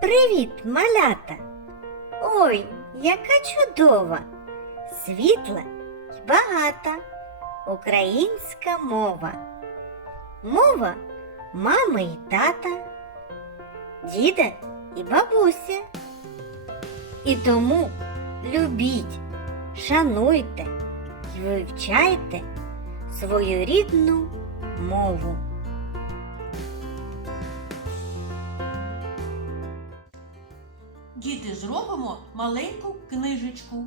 Привіт, малята! Ой, яка чудова, світла й багата українська мова. Мова мами й тата, діда і бабуся. І тому любіть, шануйте й вивчайте свою рідну мову. Діти, зробимо маленьку книжечку.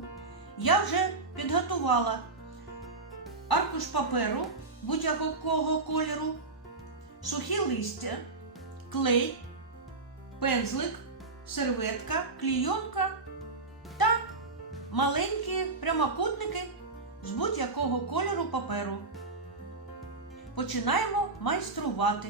Я вже підготувала аркуш паперу будь-якого кольору, сухі листя, клей, пензлик, серветка, клійонка та маленькі прямокутники з будь-якого кольору паперу. Починаємо майструвати.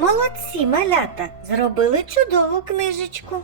Молодці, малята, зробили чудову книжечку.